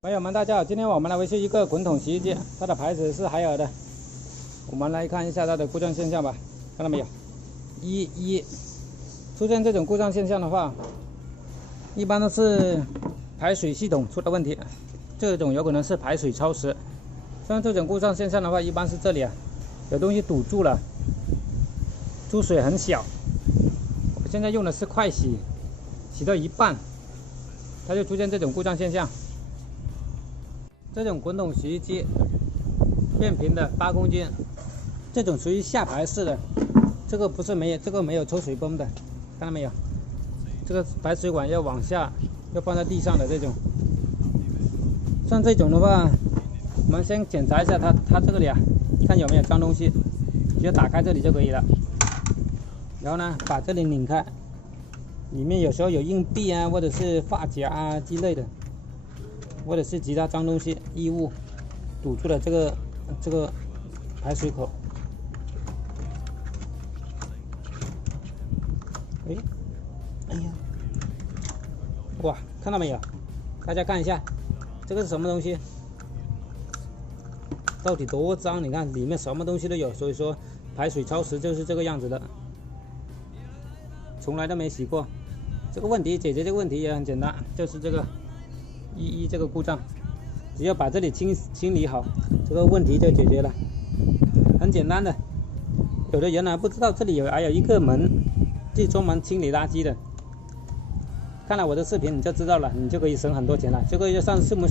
朋友们，大家好，今天我们来维修一个滚筒洗衣机，它的牌子是海尔的。我们来看一下它的故障现象吧，看到没有？出现这种故障现象的话，一般都是排水系统出了问题，这种有可能是排水超时。像这种故障现象的话，一般是这里有东西堵住了，出水很小。我现在用的是快洗，洗到一半，它就出现这种故障现象。这种滚筒洗衣机变频的8公斤，这种属于下排式的，这个不是没有抽水泵的，看到没有？这个排水管要往下，要放在地上的这种。像这种的话，我们先检查一下它这里看有没有脏东西，只要打开这里就可以了。然后呢，把这里拧开，里面有时候有硬币或者是发夹之类的。或者是其他脏东西、异物堵住了这个排水口。哎呀，哇，看到没有？大家看一下，这个是什么东西？到底多脏？你看里面什么东西都有，所以说排水超时就是这个样子的。从来都没洗过。这个问题解决这个问题也很简单，就是这个。这个故障，只要把这里清理好，这个问题就解决了，很简单的。有的人不知道这里还有一个门，是专门清理垃圾的。看了我的视频你就知道了，你就可以省很多钱了。这个要上师傅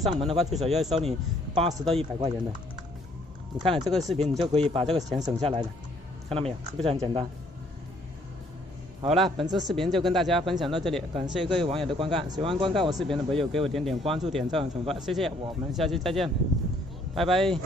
上门的话，最少要收你80到100块钱的。你看了这个视频，你就可以把这个钱省下来了，看到没有？是不是很简单？好了，本次视频就跟大家分享到这里，感谢各位网友的观看。喜欢观看我视频的朋友，给我点关注、点赞、转发，谢谢。我们下期再见，拜拜。